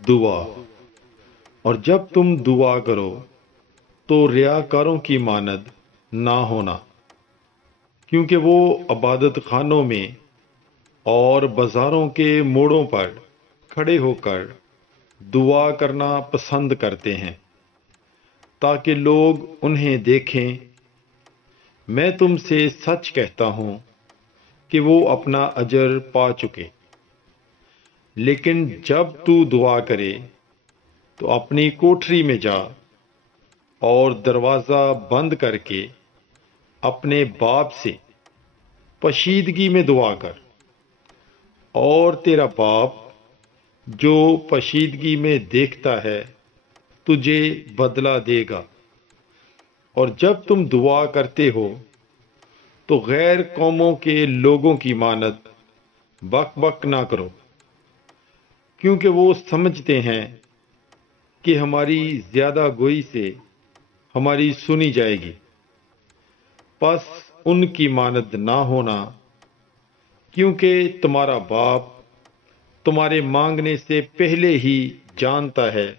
دعا۔ اور جب تم دعا کرو تو ریاکاروں کی مانند نہ ہونا، کیونکہ وہ عبادت خانوں میں اور بازاروں کے موڑوں پر کھڑے ہو کر دعا کرنا پسند کرتے ہیں تاکہ لوگ انہیں دیکھیں۔ میں تم سے سچ کہتا ہوں کہ وہ اپنا اجر پا چکے۔ لیکن جب تو دعا کرے تو اپنی کوٹری میں جا اور دروازہ بند کر کے اپنے باپ سے پشیدگی میں دعا کر، اور تیرا باپ جو پشیدگی میں دیکھتا ہے تجھے بدلہ دے گا۔ اور جب تم دعا کرتے ہو تو غیر قوموں کے لوگوں کی مانند بک بک نہ کرو، کیونکہ وہ سمجھتے ہیں کہ ہماری زیادہ گوئی سے ہماری سنی جائے گی۔ پس ان کی مانند نہ ہونا، کیونکہ تمہارا باپ تمہارے مانگنے سے پہلے ہی جانتا ہے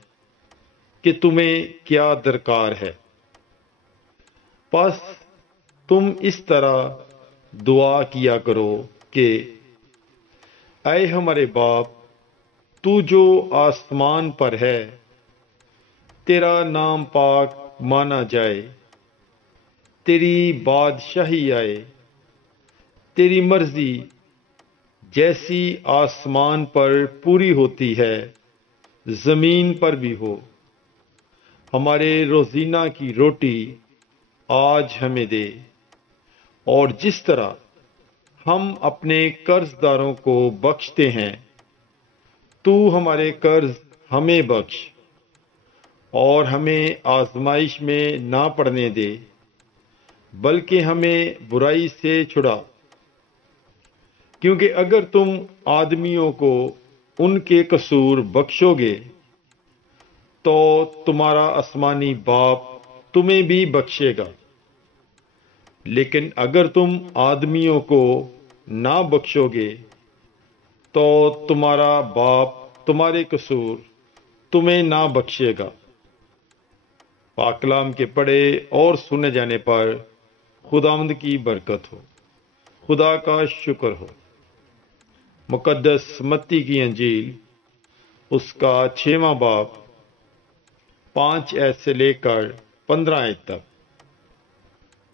کہ تمہیں کیا درکار ہے۔ پس تم اس طرح دعا کیا کرو کہ اے ہمارے باپ تو جو آسمان پر ہے، تیرا نام پاک مانا جائے، تیری بادشاہی آئے، تیری مرضی جیسی آسمان پر پوری ہوتی ہے زمین پر بھی ہو۔ ہمارے روزینہ کی روٹی آج ہمیں دے، اور جس طرح ہم اپنے قرض داروں کو بخشتے ہیں تو ہمارے قرض ہمیں بخش، اور ہمیں آزمائش میں نہ پڑنے دے بلکہ ہمیں برائی سے چھڑا، کیونکہ اگر تم آدمیوں کو ان کے قصور بخشو گے تو تمہارا آسمانی باپ تمہیں بھی بخشے گا، لیکن اگر تم آدمیوں کو نہ بخشو گے تو تمہارا باپ تمہارے قصور تمہیں نہ بخشے گا۔ پاک کلام کے پڑھے اور سنے جانے پر خداوند کی برکت ہو، خدا کا شکر ہو۔ مقدس متی کی انجیل اس کا 6واں باب 5 آیت سے لے کر 15 آیت تک۔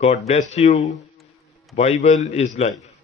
God bless you. Bible is life.